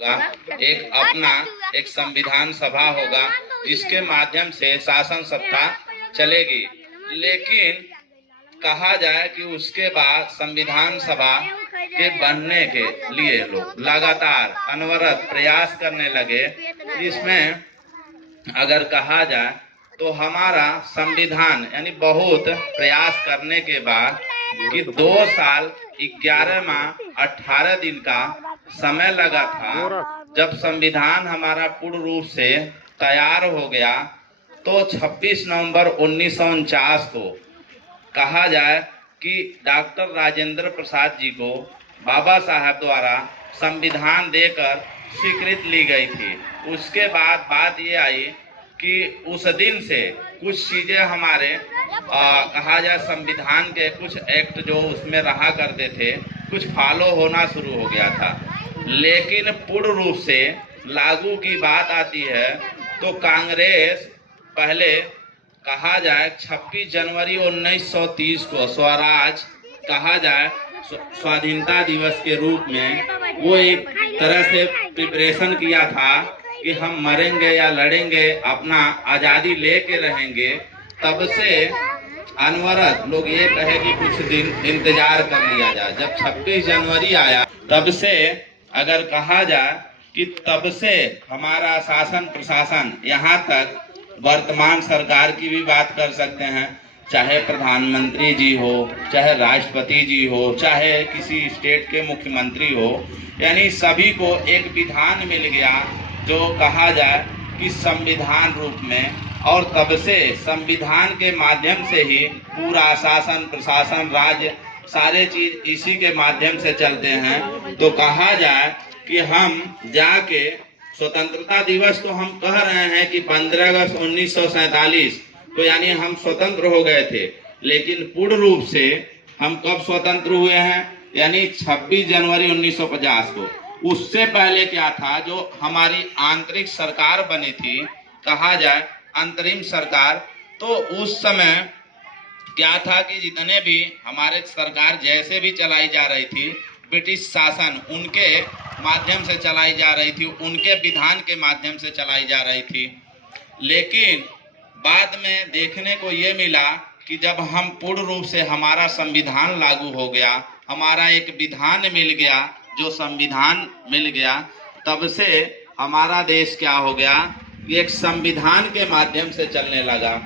होगा, एक अपना एक संविधान सभा होगा जिसके माध्यम से शासन सत्ता चलेगी। लेकिन कहा जाए कि उसके बाद संविधान सभा के बनने के लिए लोग लगातार अनवरत प्रयास करने लगे। इसमें अगर कहा जाए तो हमारा संविधान यानी बहुत प्रयास करने के बाद कि 2 साल 11 माह 18 दिन का समय लगा था। जब संविधान हमारा पूर्ण रूप से तैयार हो गया तो 26 नवंबर 1949 को कहा जाए कि डॉक्टर राजेंद्र प्रसाद जी को बाबा साहब द्वारा संविधान देकर स्वीकृति ली गई थी। उसके बाद बात ये आई कि उस दिन से कुछ चीजें हमारे कहा जाए संविधान के कुछ एक्ट जो उसमें रहा करते थे कुछ फॉलो होना शुरू हो गया था। लेकिन पूर्ण रूप से लागू की बात आती है तो कांग्रेस पहले कहा जाए 26 जनवरी 1930 को स्वराज कहा जाए स्वाधीनता दिवस के रूप में वो एक तरह से प्रिपरेशन किया था कि हम मरेंगे या लड़ेंगे अपना आजादी लेके रहेंगे। तब से अनवरत लोग ये कहे कि कुछ दिन इंतजार कर लिया जाए। जब 26 जनवरी आया तब से अगर कहा जाए कि तब से हमारा शासन प्रशासन यहाँ तक वर्तमान सरकार की भी बात कर सकते हैं, चाहे प्रधानमंत्री जी हो, चाहे राष्ट्रपति जी हो, चाहे किसी स्टेट के मुख्यमंत्री हो, यानी सभी को एक विधान मिल गया जो कहा जाए कि संविधान रूप में। और तब से संविधान के माध्यम से ही पूरा शासन प्रशासन राज्य सारे चीज इसी के माध्यम से चलते हैं। तो कहा जाए कि हम जाके स्वतंत्रता दिवस तो हम कह रहे हैं कि 15 अगस्त 1947 तो यानी हम स्वतंत्र हो गए थे, लेकिन पूर्ण रूप से हम कब स्वतंत्र हुए हैं यानी 26 जनवरी 1950 को। उससे पहले क्या था, जो हमारी आंतरिक सरकार बनी थी, कहा जाए अंतरिम सरकार, तो उस समय क्या था कि जितने भी हमारे सरकार जैसे भी चलाई जा रही थी, ब्रिटिश शासन उनके माध्यम से चलाई जा रही थी, उनके विधान के माध्यम से चलाई जा रही थी। लेकिन बाद में देखने को ये मिला कि जब हम पूर्ण रूप से हमारा संविधान लागू हो गया, हमारा एक विधान मिल गया, जो संविधान मिल गया, तब से हमारा देश क्या हो गया, एक संविधान के माध्यम से चलने लगा।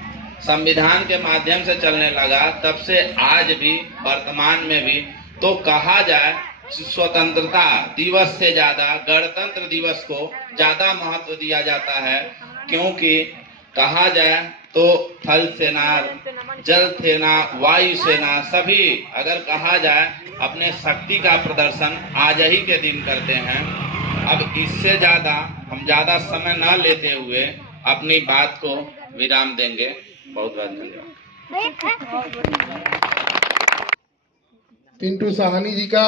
संविधान के माध्यम से चलने लगा तब से आज भी वर्तमान में भी तो कहा जाए स्वतंत्रता दिवस से ज्यादा गणतंत्र दिवस को ज्यादा महत्व दिया जाता है। क्योंकि कहा जाए तो थल सेना, जल सेना, वायु सेना सभी अगर कहा जाए अपने शक्ति का प्रदर्शन आज ही के दिन करते हैं। अब इससे ज्यादा हम ज्यादा समय न लेते हुए अपनी बात को विराम देंगे। बहुत बहुत धन्यवाद। पिंटू साहनी जी का